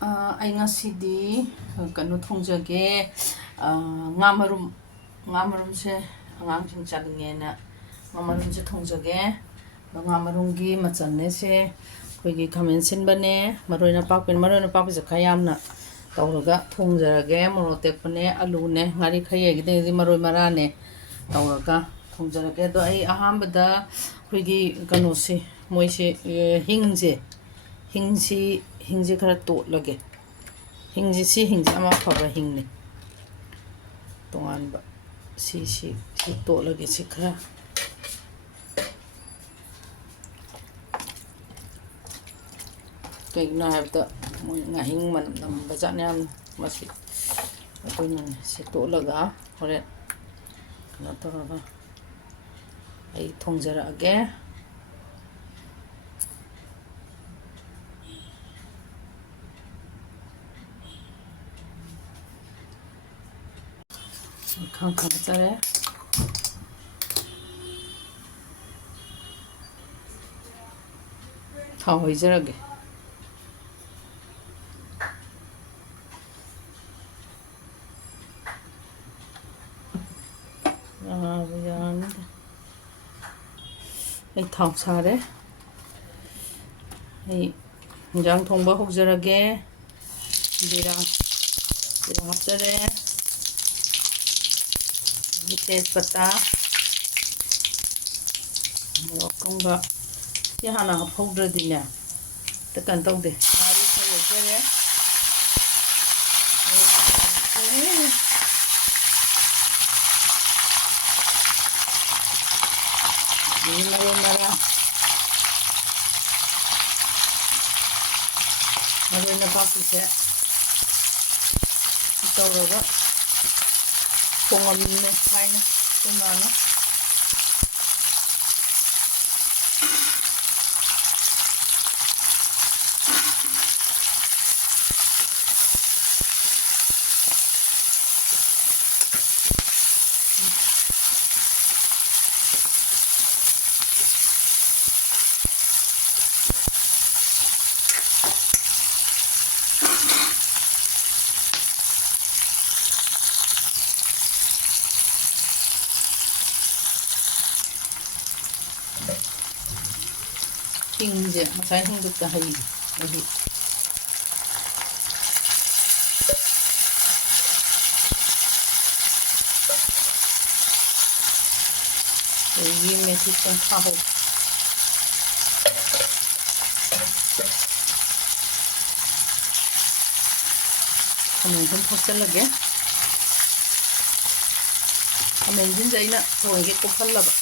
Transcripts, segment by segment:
ꯑꯩ ꯉꯁꯤꯗꯤ ꯀꯩꯅꯣ ꯊꯣꯡꯖꯒꯦ. ꯉꯥ ꯃꯔꯨꯝꯁꯦ ꯑꯉꯥꯡꯁꯤꯡ ꯆꯥꯅꯤꯡꯉꯦꯅ ꯉꯥ ꯃꯔꯨꯝꯁꯦ ꯊꯣꯡꯖꯒꯦ. ꯉꯥ ꯃꯔꯨꯝꯒꯤ ꯃꯆꯜꯅꯦꯁꯦ ꯑꯩꯈꯣꯏꯒꯤ ꯈꯥꯃꯦꯟ ꯁꯤꯟꯕꯅꯦ, ꯃꯔꯣꯏ ꯅꯄꯥꯛꯄꯤꯁꯦ ꯈꯔ ꯌꯥꯝꯅ ꯇꯧꯔꯒ ꯊꯣꯡꯖꯔꯒꯦ. ꯃꯣꯔꯣꯛ ꯑꯇꯦꯛꯄꯅꯦ, ꯑꯂꯨꯅꯦ, ꯉꯥꯔꯤ ꯈꯔ ꯌꯩꯒꯗꯤ ꯃꯔꯣꯏ ꯃꯔꯥꯅꯦ ꯇꯧꯔꯒ ꯊꯣꯡꯖꯔꯒꯦ. ꯑꯗꯣ ꯑꯩ ꯑꯍꯥꯟꯕꯗ ꯑꯩꯈꯣꯏꯒꯤ ꯀꯩꯅꯣꯁꯦ ꯃꯣꯏꯁꯦ ꯍꯤꯡꯁꯦ ꯈꯔ ꯇꯣꯠꯂꯒꯦ. ꯍꯤꯡꯁꯦ ꯌꯥꯝ ꯑꯐꯕ ꯍꯤꯡꯅꯤ, ꯇꯣꯉꯥꯟꯕ ꯁꯤ ꯇꯣꯠꯂꯒꯦ. ꯁꯤ ꯈꯔ ꯀꯩꯒꯤꯅꯣ ꯍꯥꯏꯕꯗ ꯃꯣꯏ ꯉꯥꯍꯤꯡ ꯃꯅꯝ ꯅꯝꯕꯖꯥꯠꯅꯦ ꯌꯥꯝ ꯃꯁꯤ, ꯑꯗꯨꯅꯅꯦ. ꯁꯤ ꯇꯣꯠꯂꯒ ꯍꯣꯔꯦꯟ ꯀꯩꯅꯣ ꯇꯧꯔꯒ ꯑꯩ ꯊꯣꯡꯖꯔꯛꯑꯒꯦ. ꯈꯥꯡꯖꯔꯦ. ꯊꯥꯎ ꯍꯩꯖꯔꯒꯦ. ꯌꯥꯔꯅꯤꯗ. ꯑꯩ ꯊꯥꯎ ꯁꯥꯔꯦ. ꯑꯩ ꯏꯟꯖꯥꯡ ꯊꯣꯡꯕ ꯍꯧꯖꯔꯒꯦ. ꯖꯤꯔꯥ ꯍꯥꯞꯆꯔꯦ. ꯇꯦꯖꯄꯇꯥ, ꯃꯣꯔꯣꯛ ꯊꯣꯡꯕ ꯁꯤ ꯍꯥꯟꯅ ꯍꯥꯞꯍꯧꯗ꯭ꯔꯗꯤꯅꯦ ꯀꯩꯅꯣ ꯇꯧꯗꯦ. ꯉꯥꯔꯤ ꯈꯔ ꯌꯩꯖꯔꯦ. ꯃꯔꯣꯏ ꯅꯄꯥꯛꯄꯤꯁꯦ ꯇꯧꯔꯒ ꯊꯣꯡꯉꯝꯃꯦ ꯊꯥꯏꯅ ꯑꯩꯈꯣꯏ ꯃꯥꯅ. ꯍꯤꯡꯁꯦ ꯉꯁꯥꯏ ꯍꯤꯡꯗꯨꯛꯇ ꯍꯩ. ꯑꯗꯒꯤ ꯃꯦꯊꯤ ꯊꯥꯍꯧ. ꯈꯥꯃꯦꯟꯁꯤꯟ ꯊꯥꯛꯆꯜꯂꯒꯦ. ꯈꯥꯃꯦꯟꯁꯤꯟꯁꯦ ꯑꯩꯅ ꯊꯑꯣꯏꯒꯤ ꯀꯨꯞꯍꯜꯂꯕ.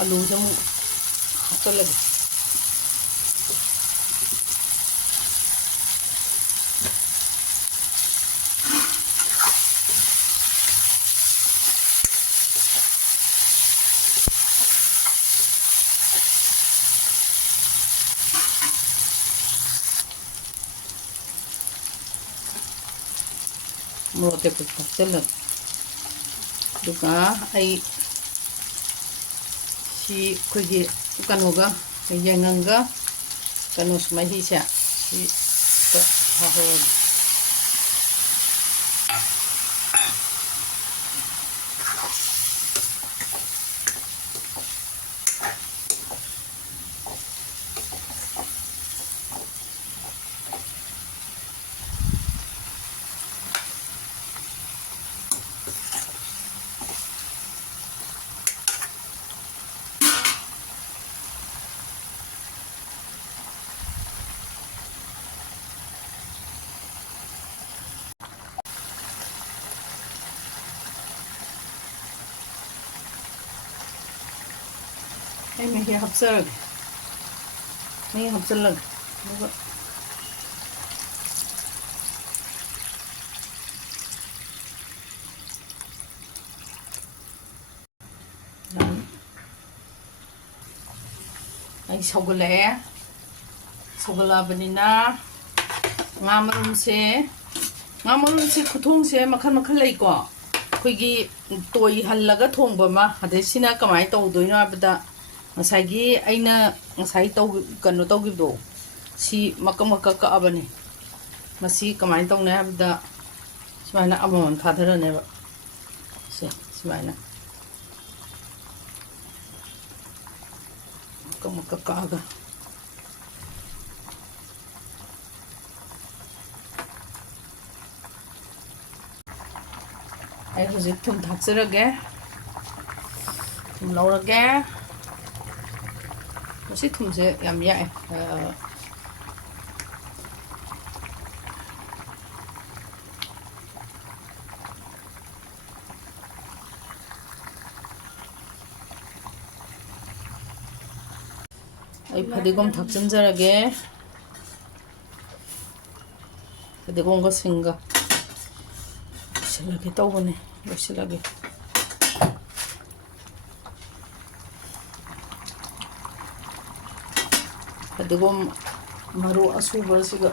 ꯑꯂꯨꯁꯦ ꯑꯃꯨꯛ ꯍꯥꯞꯆꯜꯂꯒꯦ. ꯃꯣꯔꯣꯛ ꯑꯇꯦꯛꯄ ꯍꯥꯞꯆꯜꯂꯒꯦ. ꯑꯗꯨꯒ ꯑꯩ ꯁꯤ ꯑꯩꯈꯣꯏꯒꯤ ꯀꯩꯅꯣꯒ ꯌꯥꯏꯉꯪꯒ ꯃꯍꯤꯁꯦ ꯁꯤ ꯍꯥꯞꯍꯧꯔꯒꯦ. ꯑꯩ ꯃꯍꯤ ꯍꯥꯞꯆꯔꯒꯦ. ꯃꯍꯤ ꯍꯥꯞꯆꯜꯂꯒꯦ. ꯑꯗꯨꯒ ꯑꯩ ꯁꯧꯒꯠꯂꯛꯑꯦ ꯁꯧꯒꯠꯂꯛꯑꯕꯅꯤꯅ ꯉꯥ ꯃꯔꯨꯝꯁꯦ ꯈꯨꯊꯣꯡꯁꯦ ꯃꯈꯜ ꯃꯈꯜ ꯂꯩꯀꯣ ꯑꯩꯈꯣꯏꯒꯤ ꯇꯣꯏꯍꯜꯂꯒ ꯊꯣꯡꯕ ꯑꯃ ꯑꯗꯩ ꯁꯤꯅ ꯀꯃꯥꯏꯅ ꯇꯧꯗꯣꯏꯅꯣ ꯍꯥꯏꯕꯗ ꯉꯁꯥꯏꯒꯤ ꯑꯩꯅ ꯉꯁꯥꯏ ꯀꯩꯅꯣ ꯇꯧꯈꯤꯕꯗꯣ ꯁꯤ ꯃꯀꯛ ꯃꯀꯛ ꯀꯛꯑꯕꯅꯤ ꯃꯁꯤ ꯀꯃꯥꯏꯅ ꯇꯧꯅꯤ ꯍꯥꯏꯕꯗ ꯁꯨꯃꯥꯏꯅ ꯑꯃꯃꯝ ꯊꯥꯗꯔꯅꯦꯕ ꯁꯨꯃꯥꯏꯅꯃꯀꯛ ꯃꯀꯛ ꯀꯛꯑꯒ ꯑꯩ ꯍꯧꯖꯤꯛ ꯊꯨꯝ ꯊꯥꯛꯆꯔꯒꯦ ꯊꯨꯝ ꯂꯧꯔꯒꯦ ꯃꯁꯤ ꯊꯨꯝꯁꯦ ꯌꯥꯝ ꯌꯥꯛꯑꯦ ꯑꯩ ꯐꯗꯤꯒꯣꯝ ꯊꯥꯛꯆꯤꯟꯖꯔꯒꯦ ꯐꯗꯤꯒꯣꯝꯒ ꯁꯤꯡꯒ ꯂꯣꯏꯁꯤꯜꯂꯒꯦ ꯇꯧꯕꯅꯦ ꯂꯣꯏꯁꯤꯜꯂꯒꯦ ꯐꯗꯤꯒꯣꯝ ꯃꯔꯨ ꯑꯁꯨꯕꯁꯤꯒ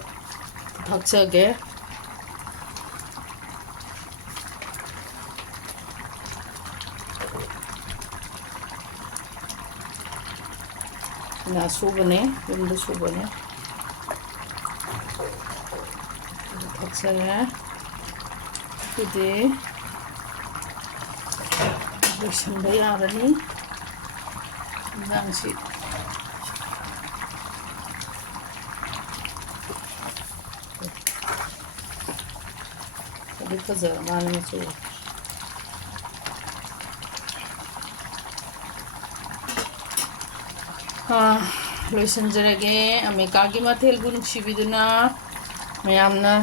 ꯊꯥꯛꯆꯒꯦ ꯁꯤꯅ ꯑꯁꯨꯕꯅꯦ ꯌꯨꯝꯗ ꯁꯨꯕꯅꯦ ꯊꯥꯛꯆꯔꯦ ꯑꯗꯨꯗꯤ ꯂꯣꯏꯁꯤꯟꯕ ꯌꯥꯔꯅꯤ ꯏꯟꯖꯥꯡꯁꯤ ꯑꯗꯨ ꯐꯖꯔ ꯃꯥꯜꯂꯦ ꯃꯆꯨ ꯂꯣꯏꯁꯤꯟꯖꯔꯒꯦ ꯑꯃꯦꯔꯤꯀꯥꯒꯤ ꯃꯊꯦꯜꯕꯨ ꯅꯨꯡꯁꯤꯕꯤꯗꯨꯅ ꯃꯌꯥꯝꯅ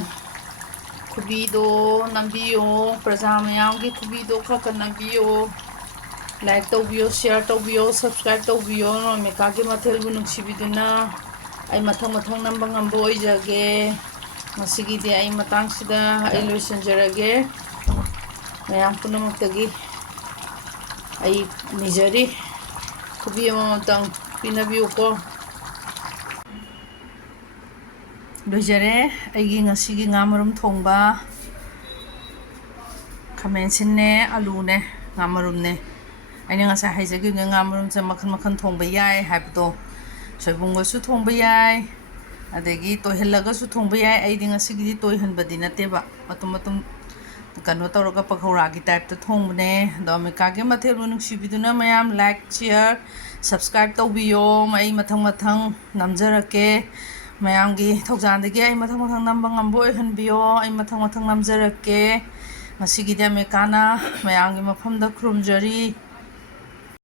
ꯈꯨꯕꯤꯗꯣ ꯅꯝꯕꯤꯌꯣ ꯄ꯭ꯔꯖꯥ ꯃꯌꯥꯝꯒꯤ ꯈꯨꯕꯤꯗꯣ ꯈꯔ ꯅꯝꯕꯤꯌꯣ ꯂꯥꯏꯛ ꯇꯧꯕꯤꯌꯣ ꯁꯤꯌꯔ ꯇꯧꯕꯤꯌꯣ ꯁꯕꯁꯀ꯭ꯔꯥꯏꯕ ꯇꯧꯕꯤꯌꯣ ꯑꯃꯦꯔꯤꯀꯥꯒꯤ ꯃꯊꯦꯜꯕꯨ ꯅꯨꯡꯁꯤꯕꯤꯗꯨꯅ ꯑꯩ ꯃꯊꯪ ꯅꯝꯕ ꯉꯝꯕ ꯑꯣꯏꯖꯒꯦ ꯉꯁꯤꯒꯤꯗꯤ ꯑꯩ ꯃꯇꯥꯡꯁꯤꯗ ꯑꯩ ꯂꯣꯏꯁꯤꯟꯖꯔꯒꯦ ꯃꯌꯥꯝ ꯄꯨꯝꯅꯃꯛꯇꯒꯤ ꯑꯩ ꯅꯤꯖꯔꯤ ꯈꯨꯕꯤ ꯑꯃꯃꯝꯇꯪ ꯄꯤꯅꯕꯤꯌꯨꯀꯣ ꯂꯣꯏꯖꯔꯦ ꯑꯩꯒꯤ ꯉꯁꯤꯒꯤ ꯉꯥ ꯃꯔꯨꯝ ꯊꯣꯡꯕ ꯈꯥꯃꯦꯟꯁꯤꯟꯅꯦ ꯑꯂꯨꯅꯦ ꯉꯥ ꯃꯔꯨꯝꯅꯦ ꯑꯩꯅ ꯉꯁꯥꯏ ꯍꯥꯏꯖꯈꯤꯕꯅꯦ ꯉꯥ ꯃꯔꯨꯝꯁꯦ ꯃꯈꯜ ꯃꯈꯜ ꯊꯣꯡꯕ ꯌꯥꯏ ꯍꯥꯏꯕꯗꯣ ꯁꯣꯏꯕꯨꯝꯒꯁꯨ ꯊꯣꯡꯕ ꯌꯥꯏ ꯑꯗꯒꯤ ꯇꯣꯏꯍꯜꯂꯒꯁꯨ ꯊꯣꯡꯕ ꯌꯥꯏ ꯑꯩꯗꯤ ꯉꯁꯤꯒꯤꯗꯤ ꯇꯣꯏꯍꯟꯕꯗꯤ ꯅꯠꯇꯦꯕ ꯃꯇꯨꯝ ꯃꯇꯨꯝ ꯀꯩꯅꯣ ꯇꯧꯔꯒ ꯄꯀꯧꯔꯥꯒꯤ ꯇꯥꯏꯞꯇ ꯊꯣꯡꯕꯅꯦ ꯑꯗꯣ ꯑꯃꯦꯔꯤꯀꯥꯒꯤ ꯃꯊꯦꯜꯕꯨ ꯅꯨꯡꯁꯤꯕꯤꯗꯨꯅ ꯃꯌꯥꯝ ꯂꯥꯏꯛ ꯁꯤꯌꯔ ꯁꯕꯁꯀ꯭ꯔꯥꯏꯕ ꯇꯧꯕꯤꯌꯣ ꯑꯩ ꯃꯊꯪ ꯅꯝꯖꯔꯛꯀꯦ ꯃꯌꯥꯝꯒꯤ ꯊꯧꯖꯥꯟꯗꯒꯤ ꯑꯩ ꯃꯊꯪ ꯅꯝꯕ ꯉꯝꯕ ꯑꯣꯏꯍꯟꯕꯤꯌꯣ ꯑꯩ ꯃꯊꯪ ꯅꯝꯖꯔꯛꯀꯦ ꯉꯁꯤꯒꯤꯗꯤ ꯑꯃꯦꯔꯤꯀꯥꯅ ꯃꯌꯥꯝꯒꯤ ꯃꯐꯝꯗ ꯈꯨꯔꯨꯝꯖꯔꯤ